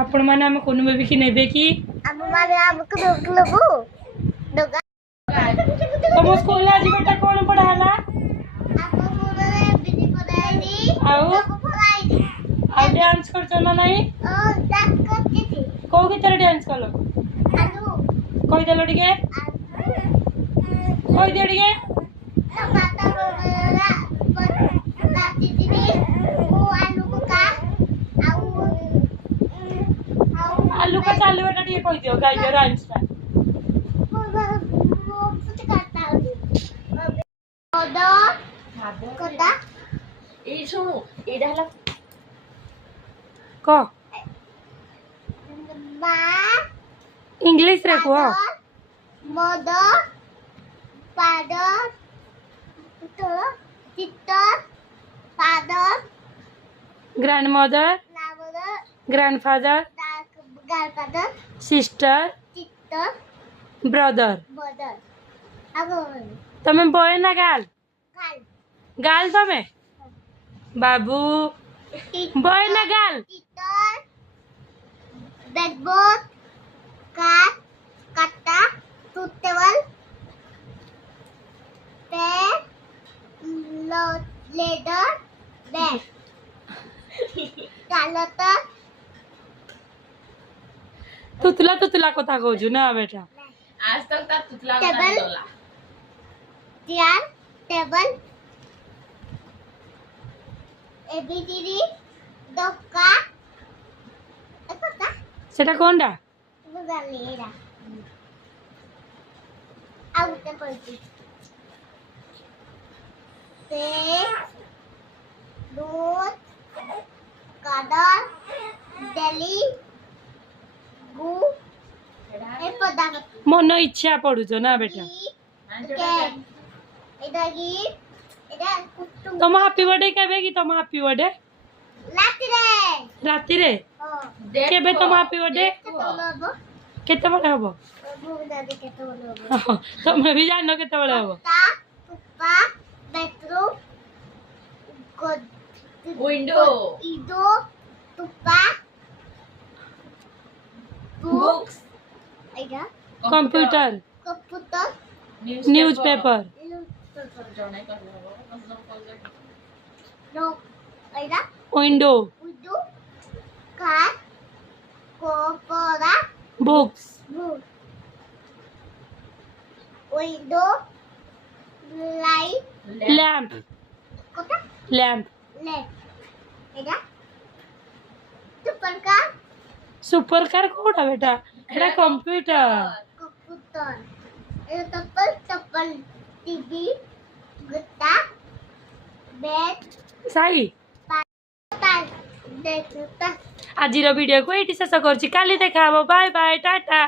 आपण माने आम कोन बेबी की नेबे की तुम स्कूल आज बेटा कौन पढ़ाला आ डांस करछो ना नहीं को की तरह डांस कलो कोई देलो टिके कोई दे टिके आलू का चालू बेटा टिके कोई दियो गाइयो डांस ता को इंग्लिश रे को mother, father, sister, father, grandmother, grandmother, grandfather, grandfather, sister, sister, brother. brother. Ako, તમે boy ના ગાલ gal, ગાલ તમે બાબુ boy ના ગાલ sister, backboard, cat, kata, suitable, pen, leather, bag, calculator, तुतला तुतला কথা কইছো না বেটা आज तक का तुतला टेबल, तोला chair, table, ABCD, doka, সেটা কোনটা bugalera. Auto করছি दूध कादर डेली गु ए पदार्थ মন ইচ্ছা পড়ুছো না বেটা এটা কি এটা কুটুম তোমা হ্যাপি বার্থডে কেবে কি তোমা হ্যাপি বার্থডে লাতিরে রাতিরে ও কেবে তোমা হ্যাপি বার্থডে তোলবো কেତେବେଳେ হব বুদা দেখে তোলবো ତମେ ବି ଜାଣିନ କେତେବେଳେ ହବ ता तुपा बेडरूम विंडो इदो तुपा बुक्स एगा कंप्यूटर कंप्यूटर न्यूज़पेपर नो एगा विंडो उदो कार कोपरा books book window light lamp कोटा लैंप ले एगा तुपर का सुपर कार कोड़ा बेटा एटा कंप्यूटर कंप्यूटर ए तपल टीवी गत्ता बेड साई तार देखता आजिर वीडियो को एटी शेष करछि काली देखा बाय बाय टाटा।